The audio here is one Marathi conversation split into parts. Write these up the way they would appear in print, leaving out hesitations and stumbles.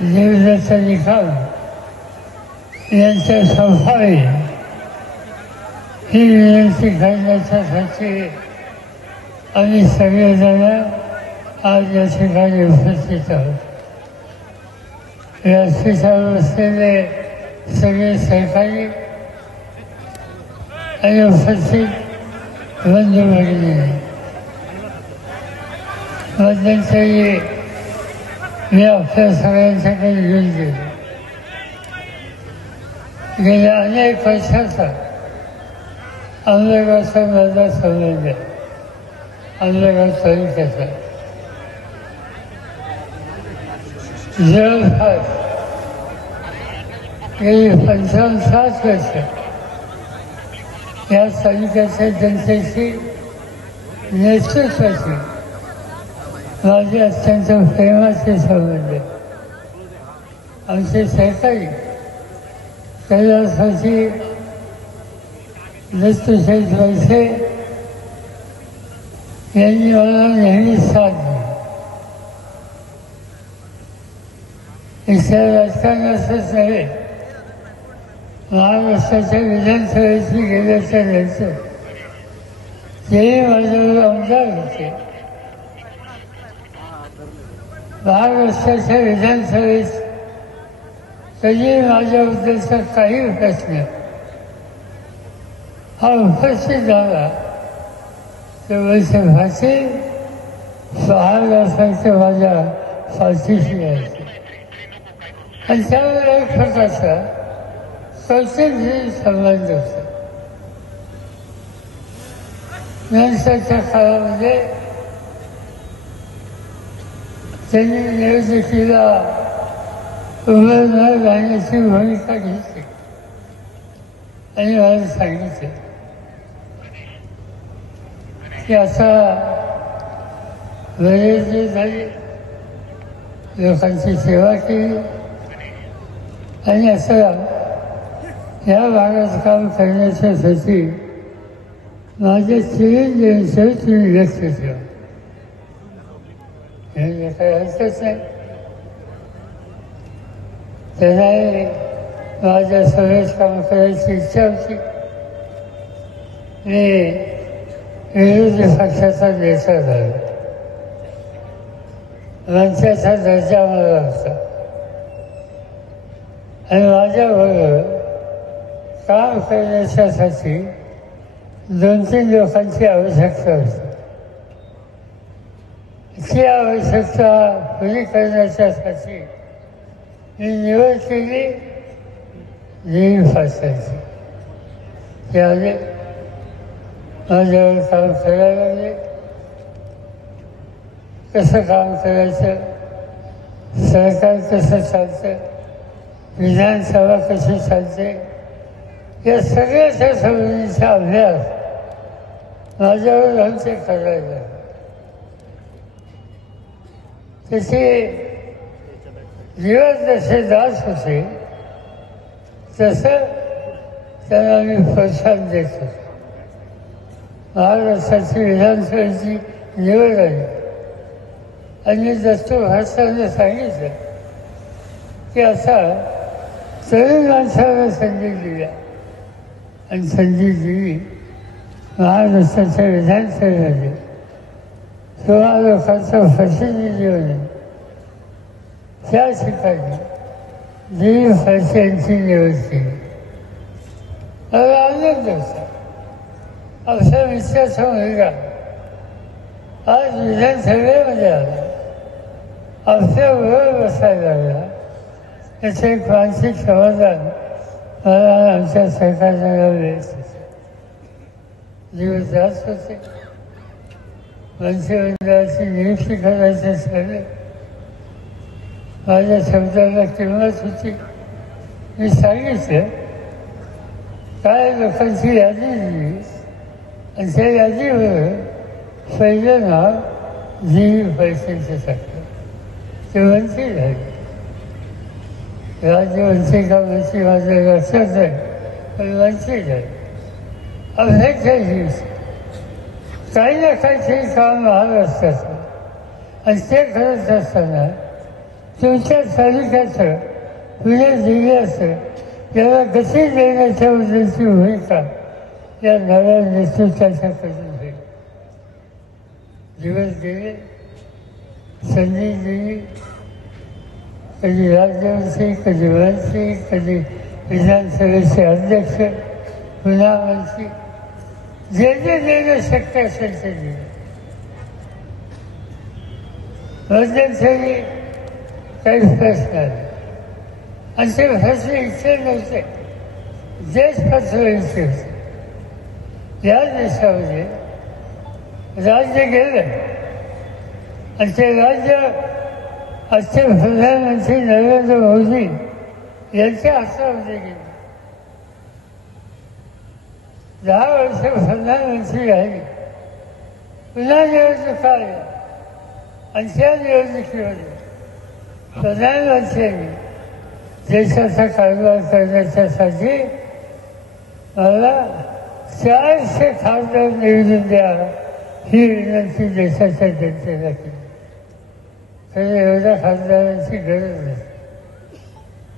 जीवनाचा निकाल यांच्या संभावी ही विनंती करण्याच्यासाठी आम्ही सगळेजण आज या ठिकाणी उपस्थित आहोत. व्यासपीठावर बसलेले सगळे सहकारी आणि उपस्थित बंधू भगिनी, मध्यंतरी मी आपल्या सगळ्यांच्याकडे घेऊन गेलो. गेल्या अनेक वर्षाचा आंबेगावचा माझा संबंध आहे, आंबेगाव तालुक्याचा. जवळपास गेली 55-60 वर्ष या तालुक्याच्या जनतेची नेतृत्वाची माझे अत्यंत प्रेमाचे संबंध. आमचे सहकारी कैलासवासी दत्तशेठ वळसे यांनी मला नेहमी साथ दिली. इथल्या राजकारणाचंच नव्हे, महाराष्ट्राच्या विधानसभेची गेल्याच्या नंतर तेही माझ्यावर आमदार होते. महाराष्ट्राच्या विधानसभेत कधी माझ्याबद्दलचा काही प्रश्न हा उपस्थित झाला तर वैसे भाषे 6 लाखांच्या माझ्या फाशीशी यायचे. आणि त्यावेळेला एक प्रकारचा कौटुंबिक संबंध होता. नंतरच्या काळामध्ये त्यांनी निवडणुकीला उभं न राहण्याची भूमिका घेतली आणि मला सांगितलं की आता बरेच दिवस झाले लोकांची सेवा केली आणि असं या भागात काम करण्याच्यासाठी माझ्या चिरंजीवांचं तुम्ही व्यक्त ठेवा. हे काही हरकत नाही. त्यांनाही माझ्या सगळेच काम करायची इच्छा होती. मी विरोधी पक्षाचा नेता झालो, मंत्र्याचा दर्जा मला होता आणि माझ्याबरोबर काम करण्याच्यासाठी 2-3 लोकांची आवश्यकता होती. ती आवश्यकता पुरी करण्याच्यासाठी मी निवड केली नेहमी फासायची. त्यावेळी माझ्यावर काम करायला लागले. कसं काम करायचं, सरकार कसं चालतं, विधानसभा कशी चालते, या सगळ्याच्या संबंधीचा अभ्यास माझ्यावर आमचे करायला. त्याचे जीवन जसे दास होते तसं त्यांना मी प्रोत्साहन देत होतो. महाराष्ट्राची विधानसभेची निवड आली आणि दत्तू भाषाने सांगितलं की असा तरुण माणसाला संधी दिल्या आणि संधी दिली महाराष्ट्राच्या विधानसभेमध्ये 16 लोकांचा प्रतिनिधी म्हणून त्या ठिकाणी दिलीप वळसे यांची निवड केली. मला आनंद होता. असा विश्वासा मुलगा आज विधानसभेमध्ये आला, आपल्याबरोबर बसायला लागला. याचं एक मानसिक समाधान मला आमच्या सरकारला मिळत होते. दिवस जात होते. मंत्रिमंडळाची नियुक्ती करायचे ठरले. माझ्या शब्दाला किंमत होती. मी सांगितलं काय लोकांची यादी दिली आणि त्या यादीवर पहिलं नाव दिलीप वळसेंचं टाकलं. ते मंत्री झाले. राज्यमंत्री का मंत्री माझ्या लक्षात आहे, पण मंत्री झाले. अभ्याच्या दिवशी काही ना काहीतरी काम महाराष्ट्राचं आणि ते करत असताना तुमच्या तालुक्याचं पुणे जिल्ह्याचं याला गती देण्याच्या उद्देशाची भूमिका या नव्या नेतृत्वाच्या करून होईल. दिवस गेले, संधी गेली, कधी राज्यमंत्री, कधी मंत्री, कधी विधानसभेचे अध्यक्ष, पुन्हा मंत्री, जे जे देणं शक्य असेल ते दिलं. मध्यंतरी काही प्रश्न आले आणि ते प्रश्न इच्छे नव्हते, देश फसवायचे होते. या देशामध्ये राज्य गेलं आणि ते राज्य आजचे प्रधानमंत्री नरेंद्र मोदी यांच्या हातामध्ये गेले. 10 वर्ष प्रधानमंत्री राहिले, पुन्हा निवडणूक आल्या आणि त्या निवडणुकीमध्ये प्रधानमंत्र्यांनी देशाचा कारभार करण्याच्यासाठी मला 400 खासदार निवडून द्या ही विनंती देशाच्या जनतेला केली. खरं एवढ्या खासदारांची गरज नाही.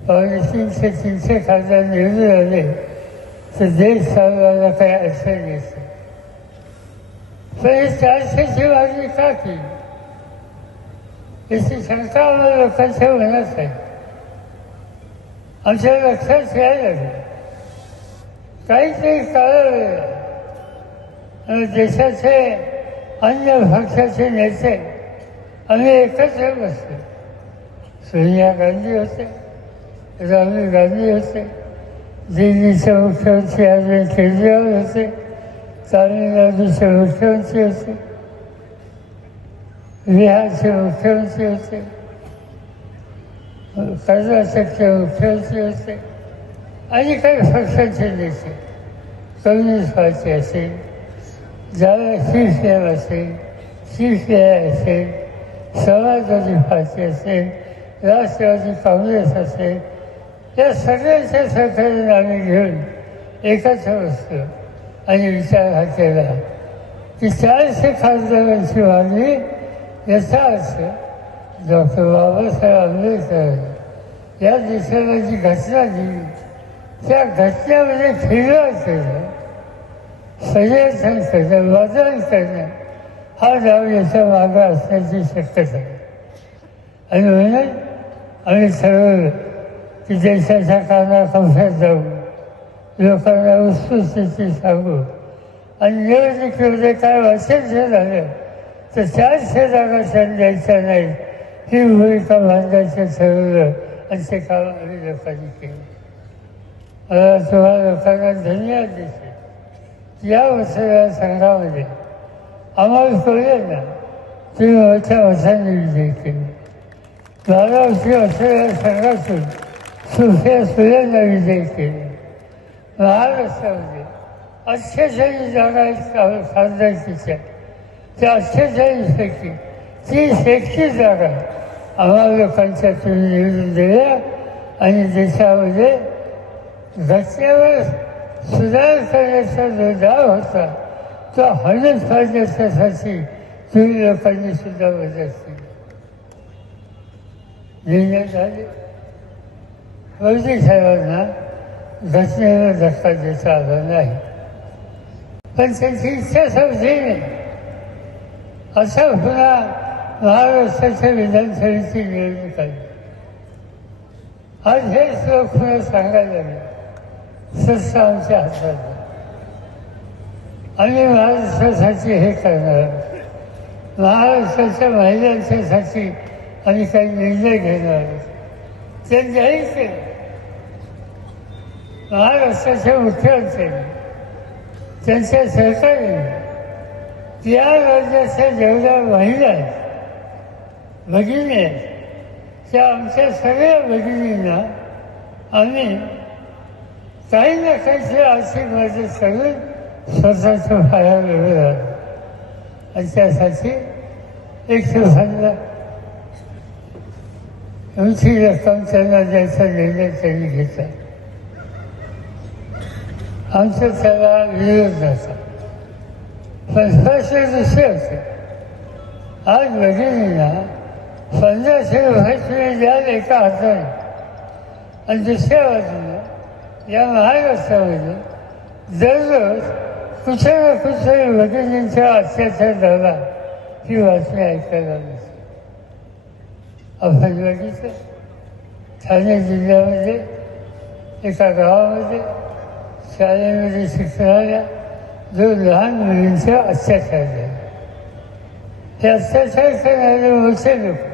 300 खासदार निवडून आले तर देश चालवायला काही अडचण येत नाही. पण हे 400ची मागणी का केली याची शंका आम्हाला लोकांच्या मनात आहे. आमच्या लक्षात यायला लागलं काहीतरी करावे आणि देशाचे अन्य पक्षाचे नेते आम्ही एकत्र बसलो. सोनिया गांधी होते, राहुल गांधी होते, दिल्लीचे मुख्यमंत्री अरविंद केजरीवाल होते, तामिळनाडूचे मुख्यमंत्री होते, बिहारचे मुख्यमंत्री होते, कर्नाटकचे मुख्यमंत्री होते आणि काही पक्षांचे नेते, कम्युनिस्ट पार्टी असेल, शिवसेना असेल, CPI असेल, समाजवादी पार्टी असेल, राष्ट्रवादी काँग्रेस असेल, या सगळ्यांच्या सहकार्याने आम्ही घेऊन एकत्र बसलो आणि विचार हा केला की 400 खासदारांची मागणी याचा अर्थ डॉक्टर बाबासाहेब आंबेडकर या देशाला जी घटना दिली त्या घटनेमध्ये फिरवा करणं, पर्यटन करणं, बदल करणं हा डाव याच्या मागं असण्याची शक्यता आहे. आणि म्हणून आम्ही ठरवलं की देशाच्या कानाकोपऱ्यात जाऊ, लोकांना वस्तुस्थिती सांगू आणि निवडणुकीमध्ये काय वाचन झालं तर 400 जागा द्यायच्या नाही ही भूमिका मांडायचं ठरवलं आणि ते काम आम्ही लोकांनी केलं. मला तुम्हाला लोकांना धन्यवाद देते. या मतदारसंघामध्ये आम्हाला कळलं ना तुम्ही मोठ्या मतांनी विजय केला. बारामती मतदारसंघातून सुप्रिया सुळेंना विजय केला. महाराष्ट्रामध्ये 48 जागा आहेत खासदारकीच्या, त्या 48 पैकी 30-31 जागा आम्हाला लोकांच्या तुम्ही निवडून दिल्या आणि देशामध्ये घटनेवर सुधार करण्याचा जो डाव होता तो हणत काढण्यासाठी तुम्ही लोकांनी सुद्धा मदत केली. निर्णय झाले. मोदी साहेबांना घटनेवर धक्का देता आला नाही, पण त्यांची इच्छा समजली नाही. असं पुन्हा महाराष्ट्राच्या विधानसभेची निवडणूक आली. आज हेच लोक पुन्हा सांगायला लागले सत्ता आमच्या हातात, आम्ही महाराष्ट्रासाठी हे करणार, महाराष्ट्राच्या महिलांच्यासाठी आम्ही काही निर्णय घेणार. ते जाहीर केलं. महाराष्ट्राच्या मुख्यमंत्र्यांनी त्यांच्या सहकार्याने या राज्याच्या जेवढ्या महिला आहेत, भगिनी आहेत, त्या आमच्या सगळ्या भगिनींना आम्ही काही ना काहीतरी आर्थिक मदत करून स्वतःच्या पायावर उभे राहतो आणि त्यासाठी एक दिवसांना उंची रक्कम त्यांना द्यायचा निर्णय त्यांनी घेतला. आमचा त्याला विरोध नव्हता, पण स्पष्ट दुसरे होते. आज भगिनींना 1500 रुपये द्याल एका हाताने आणि दुसऱ्या बाजूने या महाराष्ट्रामध्ये दररोज कुठे ना कुठे भगिनींचा अत्याचार झाला ही बातमी ऐकायला मिळते. आपण बघितलं ठाणे जिल्ह्यामध्ये एका गावामध्ये शाळेमध्ये शिकणाऱ्या 2 लहान मुलींचा अत्याचार झाला. हे अत्याचार करणारे मोठे लोक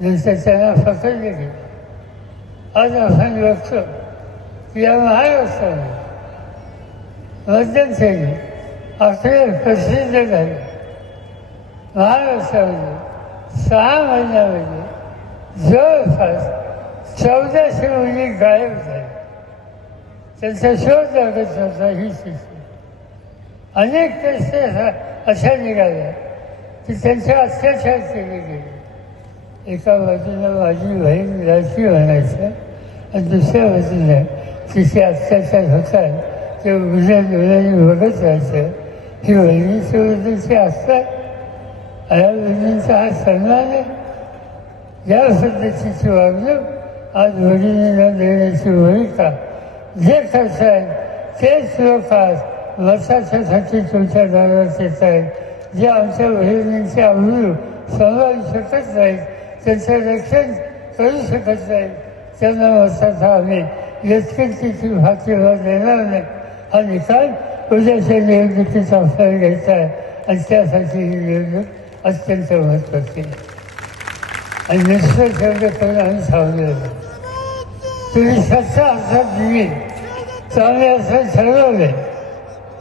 नंतर त्यांना पकडले गेले. आज आपण बघतो की या महाराष्ट्रामध्ये मध्यंतरी आकडे प्रसिद्ध झाले. महाराष्ट्रामध्ये 6 महिन्यामध्ये जवळपास 1400 मुली गायब झाल्या. त्यांचा शोध लागत नव्हता ही शिक्षण. अनेक केसेस अशा निघाल्या की त्यांचे अत्याचार केले गेले. एका बाजूला माझी बहीण राशी म्हणायचं आणि दुसऱ्या बाजूला तिचे अत्याचार होतात ते उघड्या डोळ्याने बघत राहायचं. ही बहिणीच्या बद्दलची असतात. या बहिणींचा हा सन्मान आहे. या पद्धतीची वागणूक आज बहिणींना देण्याची भूमिका जे करतायत तेच लोक आज मताच्यासाठी तुमच्या दारात येत आहेत. जे आमच्या बहिणींचे अमृत सांभाळू शकत नाहीत, त्यांचं रक्षण करू शकत नाहीत, त्यांना मताचा आम्ही यत्किंचित भाकीवर देणार नाही. हा निकाल उद्याच्या निवडणुकीचा फळ घ्यायचा आहे आणि त्यासाठी ही निवडणूक अत्यंत महत्त्वाची आहे. आणि निश्चित ठेवले करून आम्ही सांगलेलं तुम्ही सत्ता हातात दिली तर आम्ही असं ठरवलं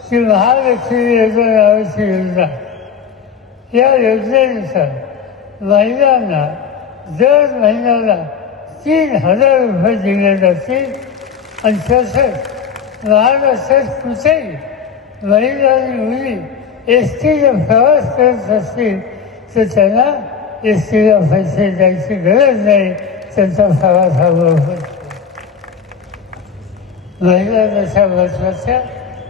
की महालक्ष्मी योजना नावाची योजना, या योजनेनुसार महिलांना दर महिन्याला 3000 रुपये दिले जातील. आणि तसंच महाराष्ट्रात कुठेही महिला आणि मुली एसटीने प्रवास करत असतील तर त्यांना एसटीला पैसे द्यायची गरज नाही. त्यांचा प्रवास हा मोफत. महिला जशा महत्त्वाच्या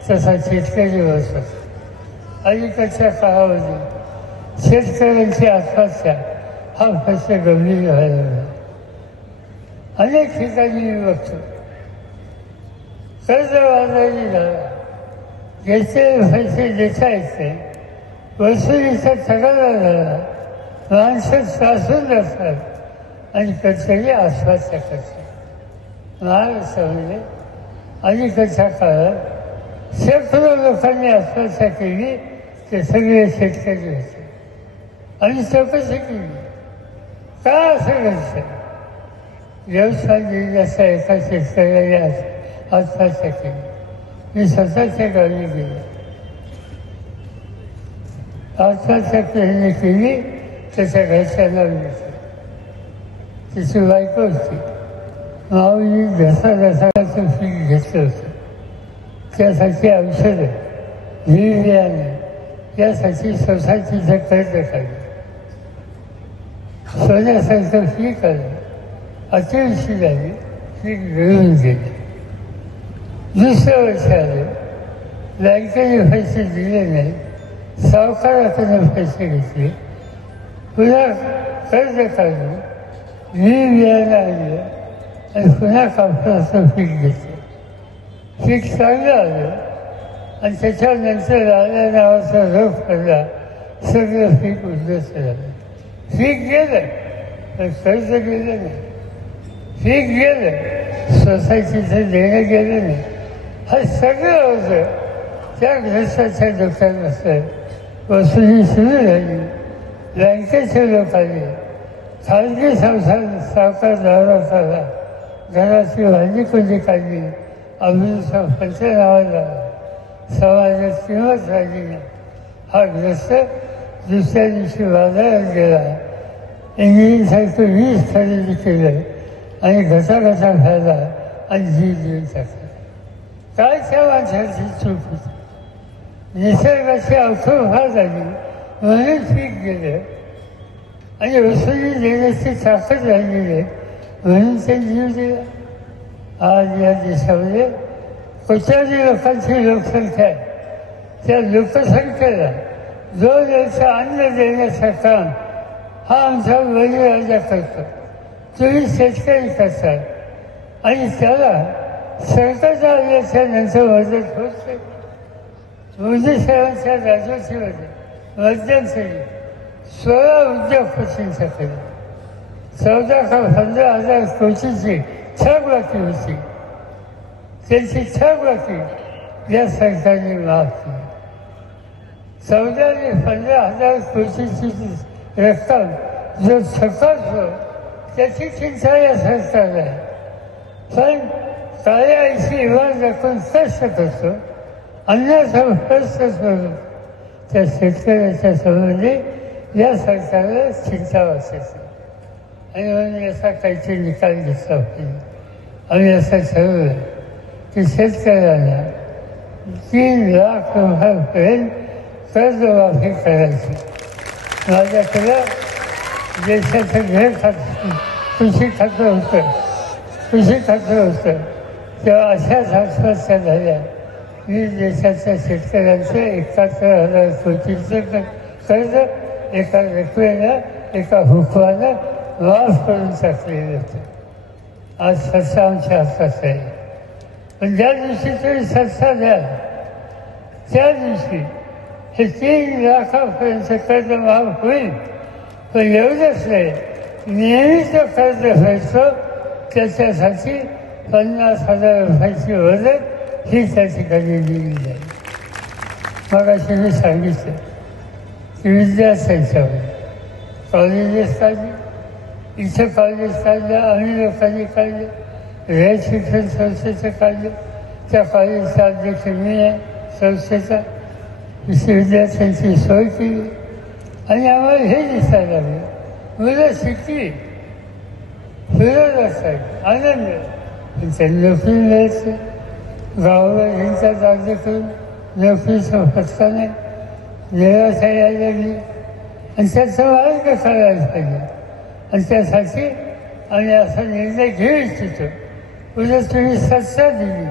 तसा शेतकरी महत्त्वाचा. अलीकडच्या काळामध्ये शेतकऱ्यांची आत्महत्या हा प्रश्न गंभीर व्हायला लागला. अनेक ठिकाणी मी बघतो कर्जबाजारी झाला, घेतलेले पैसे देता येते, वसुलीचा तगादा झाला, माणसं त्रासून जातात आणि कधीतरी आत्महत्या करतात. महाराष्ट्रामध्ये अलीकडच्या काळात शेकडो लोकांनी आत्महत्या केली. ते सगळे शेतकरी होते. आणि चौकशी केली का असं घडतं. व्यवसाय जिल्ह्याचा एका शेतकऱ्याने आत्महत्या केली. मी स्वतःच्या गावी गेलो. आत्महत्या केली त्याच्या घरच्यांना विचारलं. तिची बायको होती. माऊली घसाचं पीक घेतलं होतं. त्यासाठी औषधं बियाणे यासाठी सोसायटीचं कर्ज काढलं. सोन्यासारखं पीक आलं. अतिवृष्टी झाली, पीक गळून गेले. दुसरं वर्ष आलं, बँकेने पैसे दिले नाही, सावकाराकडून पैसे घेतले, पुन्हा कर्ज काढलं, बियाणं आणलं आणि पुन्हा कापसाचं पीक घेतलं. पीक चांगलं आलं आणि त्याच्यानंतर आल्या नावाचा रोग पडला. सगळं पीक उद्ध्वस्त झालं. पीक गेलं पण कर्ज गेलं नाही. पीक गेलं, सोसायटीचं देणं गेलं नाही. हा सगळं होतं त्या ग्रस्ताच्या डोक्यात बसलं. वसुली सुरू झाली. बँकेचे लोक आले. खाजगी सावकार दारात आला. घराची भांडी काढली. अमृतचा पंचनामा झाला. समाजात किंमत राहिली नाही. हा ग्रस्त दुसऱ्या दिवशी बाजारात गेला. इंजिनसारखं वीज खरेदी केलं आणि घसा खायला आणि जीव टाकला. काय त्या माणसाची चूक होती. निसर्गाची अवघड झाली म्हणून पीक गेलं आणि वसुली देण्याची ताकद राहिली नाही म्हणून ते जीव दिला. आज या देशामध्ये कोट्यावधी लोकांची लोकसंख्या आहे. त्या लोकसंख्येला 2 वेळचं अन्न देण्याचं काम हा आमचा बळीराजा करतो, तुम्ही शेतकरी करतात आणि त्याला सरकारच्या आल्याच्या नंतर मदत होत नाही. मोदी साहेबांच्या राजवटीमध्ये मध्यंतरी 16 उद्योगपतींच्याकडे 14 का 15,000 कोटीची थकबाकी होती. त्यांची थकबाकी या सरकारने माफ केली. 14 ते 15,000 कोटीची रक्कम जो थकवतो त्याची चिंता या सरकारला आहे. पण काळ्या आईची इवान राखून कष्ट करतो, अन्नाचा कष्ट करून त्या शेतकऱ्याच्या संबंधी या सरकारला चिंता वाटायची. आणि म्हणून याचा काहीतरी निकाल घेतला पाहिजे. आम्ही असं ठरवलं की शेतकऱ्यांना 3 लाख रुपयापर्यंत कर्जमाफी करायची. माझ्याकडं देशाचं कृषी खातं होतं तेव्हा अशाच आश्वासना झाल्या की देशाच्या शेतकऱ्यांचं 71,000 कोटीचं कर्ज एका रकमेनं एका हुकमानं माफ करून टाकलेलं होतं. आज सत्ता आमच्या हातात आहे. पण ज्या दिवशी तुम्ही सत्ता द्याल त्या दिवशी हे 3 लाखापर्यंत कर्ज माफ होईल. पण एवढंच नाही, नेहमीचं कर्ज व्हायचं त्याच्यासाठी 50,000 रुपयाची मदत ही त्या ठिकाणी दिली जाईल. मग अशी मी सांगितलं की विद्यार्थ्यांच्यावर कॉलेजेस काढली, इथं कॉलेज काढलं, आम्ही लोकांनी काढलं, रयत शिक्षण संस्थेचं काढलं, त्या कॉलेजचा अध्यक्ष मी आहे संस्थेचा. विद्यार्थ्यांची सोय केली आणि आम्हाला हे दिसायला लागलं मुलं शिकली, फिरत असतात, आनंद. पण त्यांनी नोकरी मिळायचं, गावावर यांच्यात अर्ज करून नोकरीचं फटका नाही, निराशा यायला लागली आणि त्याचा मार्ग काढायला पाहिजे. आणि त्यासाठी आम्ही असा निर्णय घेऊ इच्छितो. उद्या तुम्ही सत्ता दिली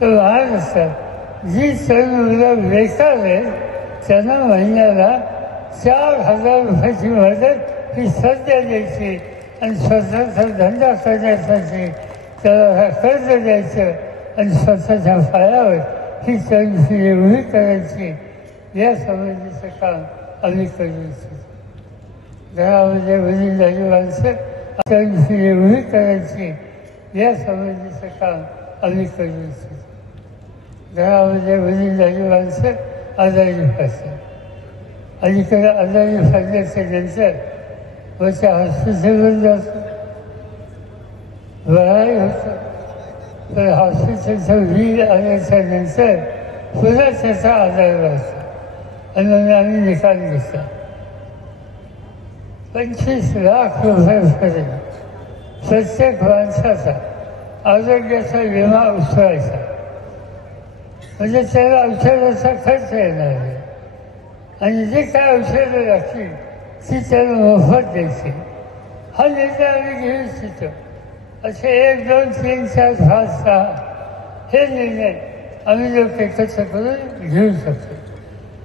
तर महाराष्ट्रात जी तरुण मुलं बेकार आहेत त्यांना महिन्याला 4,000 रुपयाची मदत ही सध्या द्यायची आणि स्वतःचा धंदा करण्यासाठी त्याला कर्ज द्यायचं आणि स्वतःच्या पायावर ही तरुण पिढी उभी करायची. या संबंधीचं काम आम्ही करू इच्छितो. घरामध्ये वडील झाली माणसं तरुण पिढी उभी करायची. या संबंधीचं काम आम्ही करू इच्छितो. घरामध्ये वडील झाली माणसं आजारी पडतात. अलीकडे आजारी पडल्याच्या नंतर वरच्या हॉस्पिटलवर जातो, बराही होतं. तर हॉस्पिटलचं बिल आल्याच्या नंतर पुन्हा त्याचा आजार वाढतो. आणि म्हणून आम्ही निकाल घेतला 25 लाख रुपयापर्यंत प्रत्येक माणसाचा आरोग्याचा विमा उचलायचा. म्हणजे त्याला औषधाचा खर्च येणार आहे आणि जी काय औषधं लागतील ती त्याला मोफत द्यायची. हा निर्णय आम्ही घेऊ इच्छितो. असे 1, 2, 3, 4, 5, 6 हे निर्णय आम्ही लोक एकत्र करून घेऊ शकतो.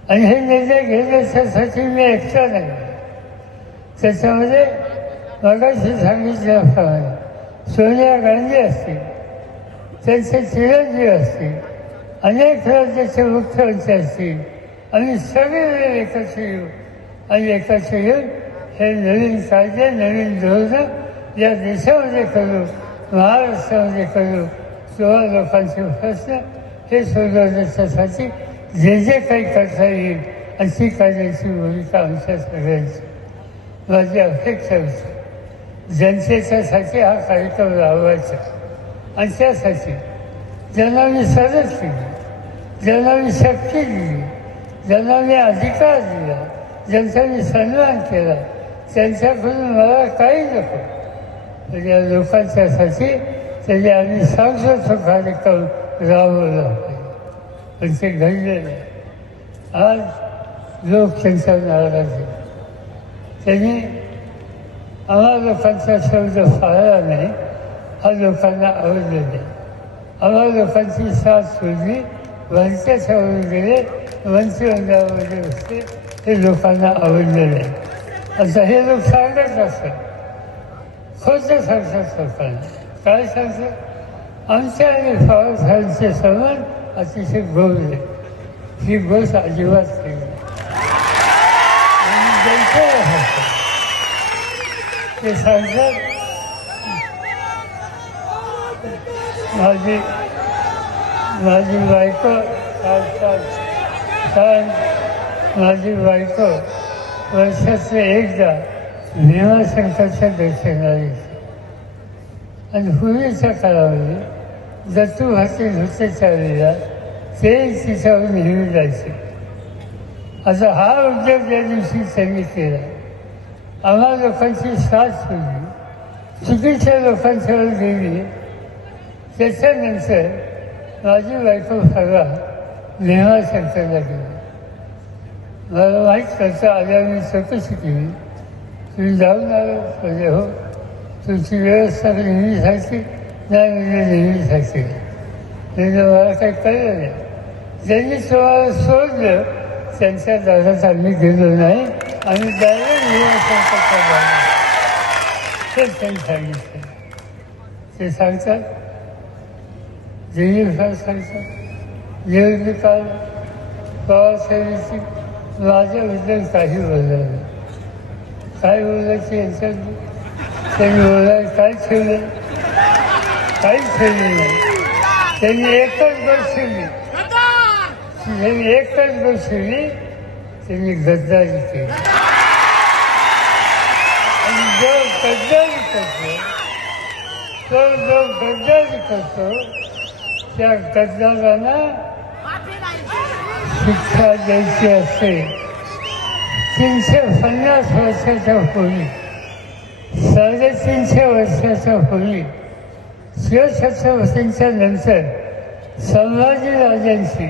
आणि हे निर्णय घेण्याच्यासाठी मी एकटा नाही. त्याच्यामध्ये मगाशी सांगितल्याप्रमाणे सोनिया गांधी असतील, त्यांचे चिरंजीव असतील, अनेक राज्याचे मुख्यमंत्री असतील, आम्ही सगळे एकत्र येऊ आणि एकत्र येऊन हे नवीन कायदे, नवीन धोरणं या देशामध्ये करू, महाराष्ट्रामध्ये करू. किंवा लोकांचे प्रश्न हे सोडवण्याच्यासाठी जे जे काही करता येईल अशी करण्याची भूमिका आमच्या सगळ्यांची. माझी अपेक्षा होती जनतेच्यासाठी हा कार्यक्रम राबवायचा आणि त्यासाठी ज्यांना मी मदत केली, ज्यांना मी शक्ती दिली, ज्यांना मी अधिकार दिला, ज्यांचा मी सन्मान केला, त्यांच्याकडून मला काही नको. तर या लोकांच्यासाठी त्याने आम्ही सांगतो तो कार्यक्रम राबवला पाहिजे. पण ते घडले नाही. आज लोक त्यांच्यावर नाराज आहेत. त्यांनी आम्हा लोकांचा शब्द पाळला नाही. हा लोकांना आवडलं नाही. आम्हा लोकांची साथ सोडली, वंच्याच्यावरून गेले, मंत्रिमंडळामध्ये बसले, हे लोकांना आवडलं नाही. असं हे लोक सांगत असतात. खोटं सांगतात लोकांना. काय सांगतात? आमच्या आणि पवारसाहेबांचे संबंध अतिशय गोड आहे. ही गोष्ट अजिबात नाही. ते सांगतात माझी बायको माझी बायको वर्षाचं एकदा भीमाशंकरच्या दर्शनाला येते. आणि पूर्वीच्या काळामध्ये दत्तू भाषे होतेच्या वेळेला ते तिच्यावर नेहमी जायचे. आता हा उद्योग ज्या दिवशी त्यांनी केला, आम्हा लोकांची साथ सोडली, चुकीच्या लोकांच्यावर गेली. त्याच्यानंतर माझी बायको फरवा भीमाशंकरला गेली. मला माहीत करता आल्या मी चौकशी केली. तुम्ही जाऊन आलो म्हणजे हो, तुमची व्यवस्था नेहमीसारखी नाही म्हणजे नेहमीसारखी. म्हणजे मला काही कळलं नाही. ज्यांनी तुम्हाला सोडलं त्यांच्या दारात आम्ही गेलो नाही. आम्ही डायरेक्ट भीमाशंकरच्या जाणार हे त्यांनी सांगितलं. ते सांगतात जेही सांगतात जेवढी काल पवारसाहेबांची माझ्याबद्दल काही बोललं नाही. काय बोलायचं यांच्यात? त्यांनी बोलायला काय ठेवलं? काहीच ठेवलं नाही. त्यांनी एकच गोष्ट ठेवली. त्यांनी एकच गोष्ट ठेवली. त्यांनी गद्दारी केली. आणि जो गद्दारी करतो त्या गद्दारांना शिक्षा द्यायची असते. 350 वर्षाच्या पूर्वी 350 वर्षाच्या पूर्वी शिवछत्रपतींच्या नंतर संभाजी राजांची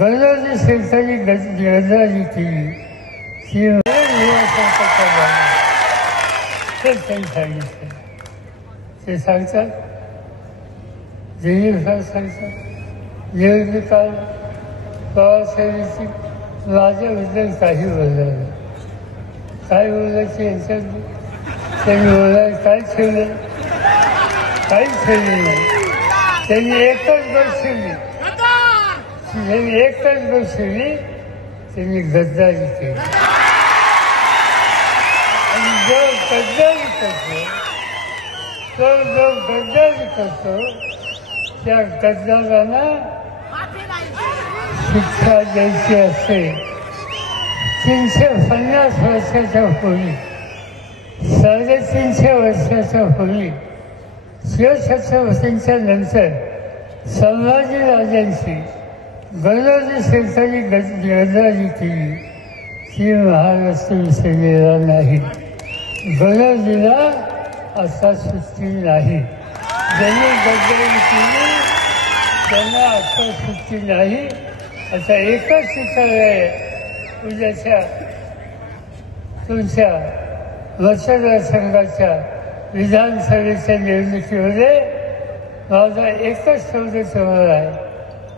गणोजी शेतकरी गद्दारी केली. ती हे त्यांनी सांगितलं. ते सांगतात जेही सांगतात जेवढी काल पवारसाहेबांची माझ्याबद्दल काही बोललं नाही. काय बोलायचं यांच्यात? त्यांनी बोलायला काय ठेवलं? काहीच ठेवलं नाही. त्यांनी एकच गोष्ट ठेवली. त्यांनी गद्दारी केली. आणि जो गद्दारी करतो त्या गद्दारांना शिक्षा द्यायची असते. 350 वर्षाच्या पूर्वी 350 वर्षाच्या पूर्वी शिवछत्रपतींच्या नंतर संभाजी राजांची गणोजी शेतकरी गद्दारी केली. ती महाराष्ट्र विसरलेला नाही. गणोजीला असा सुट्टी नाही. ज्यांनी गद्दारी केली त्यांना आता सुट्टी नाही. आता एकच शिकायला आहे. उद्याच्या तुमच्या मतदारसंघाच्या विधानसभेच्या निवडणुकीमध्ये माझा एकच शब्द तुम्हाला आहे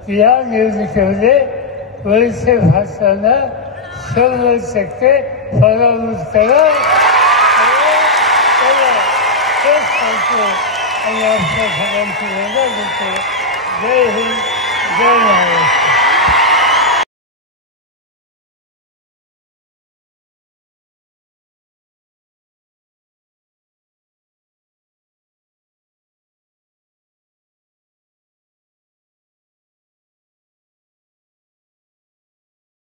की या निवडणुकीमध्ये वळसे भाषांना 100% पराभूत करा. तेच सांगतो आणि आपल्या सगळ्यांची रजा घेतो. जय हिंद, जय महाराष्ट्र.